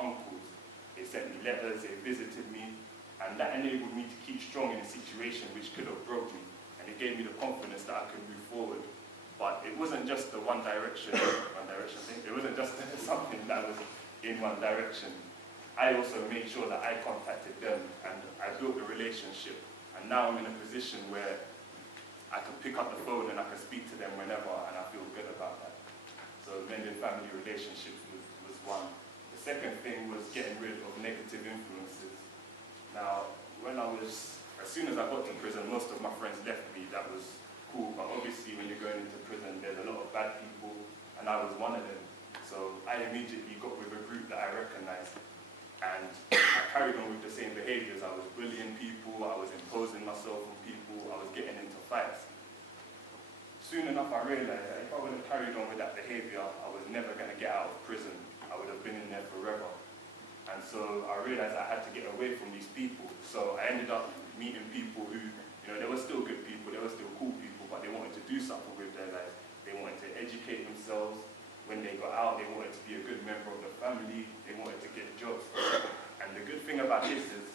uncles. They sent me letters, they visited me, and that enabled me to keep strong in a situation which could have broke me. And it gave me the confidence that I could move forward. But it wasn't just the one direction thing. It wasn't just something that was in one direction. I also made sure that I contacted them and I built a relationship. And now I'm in a position where I can pick up the phone and I can speak to them whenever, and I feel good about that. So mending family relationships was one. The second thing was getting rid of negative influences. Now, as soon as I got to prison, most of my friends left me. That was cool, but obviously when you're going into prison, there's a lot of bad people, and I was one of them. So I immediately got with a group that I recognized, and I carried on with the same behaviors. I was bullying people, I was imposing myself on people, I was getting into fights. Soon enough, I realized that if I would have carried on with that behavior, I was never going to get out of prison. I would have been in there forever. And so I realized I had to get away from these people. So I ended up meeting people who, they were still good people, they were still cool people, but they wanted to do something with their lives. They wanted to educate themselves. When they got out, they wanted to be a good member of the family. They wanted to get jobs. And the good thing about this is,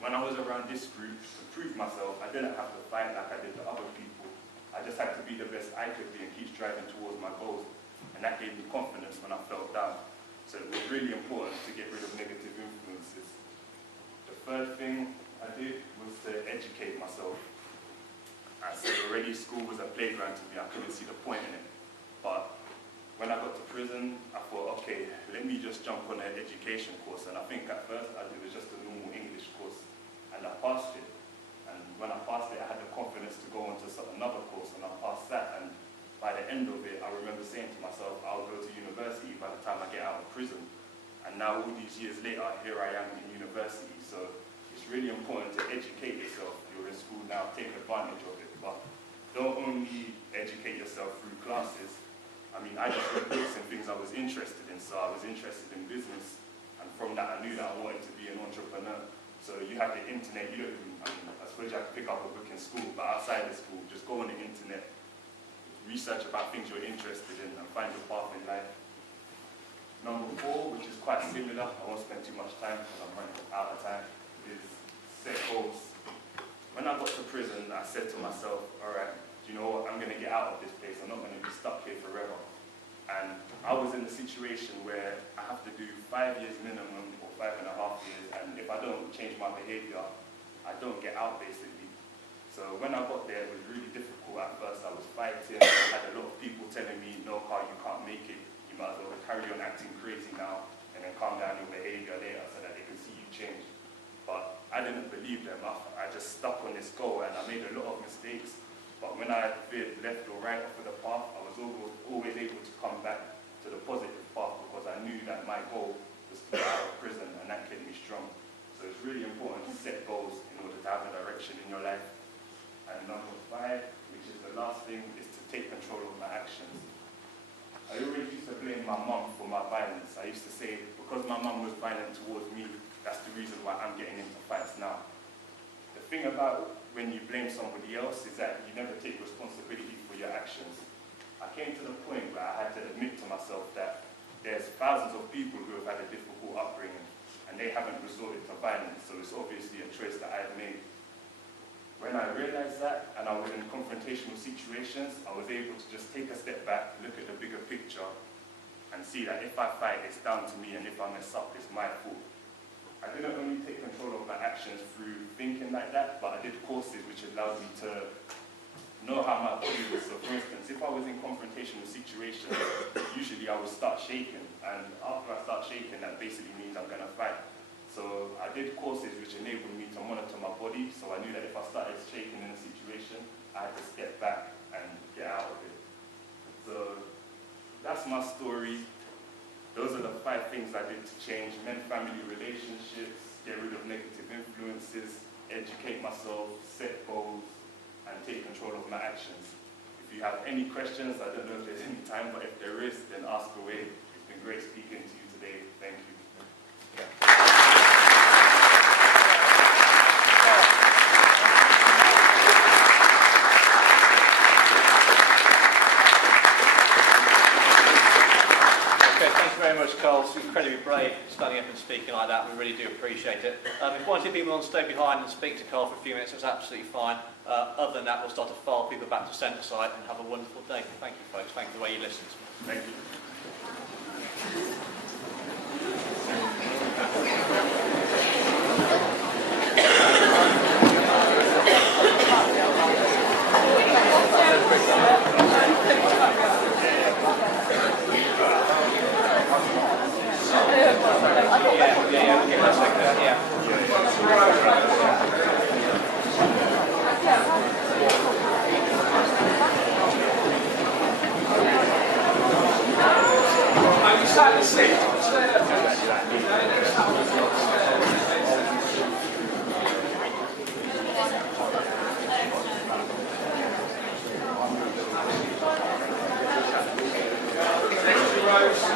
when I was around this group, to prove myself, I didn't have to fight like I did to other people. I just had to be the best I could be and keep striving towards my goals. And that gave me confidence when I felt down. So it was really important to get rid of negative influences. The third thing I did was to educate myself. I said already, school was a playground to me. I couldn't see the point in it. But when I got to prison, I thought, okay, let me just jump on an education course. And I think at first it was just a normal English course. And I passed it. And when I passed it, I had the confidence to go on to another course, and I passed that. And by the end of it, I remember saying to myself, I'll go to university by the time I get out of prison. And now all these years later, here I am in university. So it's really important to educate yourself. You're in school now, take advantage of it. But don't only educate yourself through classes. I mean, I just read books and things I was interested in. So I was interested in business. And from that, I knew that I wanted to be an entrepreneur. So you have the internet. I suppose you have to pick up a book in school, but outside of school, just go on the internet, research about things you're interested in, and find your path in life. Number 4, which is quite similar, I won't spend too much time because I'm running out of time, is set goals. When I got to prison, I said to myself, all right, do you know what, I'm going to get out of this place. I'm not going to be stuck here forever. And I was in a situation where I have to do 5 years minimum or 5.5 years, and if I don't change my behavior, I don't get out basically. So when I got there, it was really difficult at first. I was fighting. I had a lot of people telling me, no, Carl, you can't make it. You might as well carry on acting crazy now and then calm down your behavior later so that they can see you change. But I didn't believe them. I just stuck on this goal, and I made a lot of mistakes. But when I veered left or right off of the path, I was always able to come back to the positive path because I knew that my goal was to get out of prison, and that kept me strong. So it's really important to set goals in order to have a direction in your life. And number 5, which is the last thing, is to take control of my actions. I always used to blame my mum for my violence. I used to say, because my mum was violent towards me, that's the reason why I'm getting into fights now. The thing about when you blame somebody else is that you never take responsibility for your actions. I came to the point where I had to admit to myself that there's thousands of people who have had a difficult upbringing and they haven't resorted to violence, so it's obviously a choice that I've made. When I realized that and I was in confrontational situations, I was able to just take a step back, look at the bigger picture, and see that if I fight, it's down to me, and if I mess up, it's my fault. I didn't only take control of my actions through thinking like that, but I did courses which allowed me to know how my body was. So for instance, if I was in confrontational situations, usually I would start shaking, and after I start shaking, that basically means I'm going to fight. So I did courses which enabled me to monitor my body, so I knew that if I started shaking in a situation, I had to step back and get out of it. So that's my story. Those are the 5 things I did to change: mend family relationships, get rid of negative influences, educate myself, set goals, and take control of my actions. If you have any questions, I don't know if there's any time, but if there is, then ask away. It's been great speaking to you today. Thank you. Okay, thank you very much, Carl. It's incredibly you're brave standing up and speaking like that. We really do appreciate it. If one or two people want to stay behind and speak to Carl for a few minutes, it's absolutely fine. Other than that, we'll start to file people back to centre site and have a wonderful day. Thank you, folks. Thank you for the way you listened. Thank you. Rose.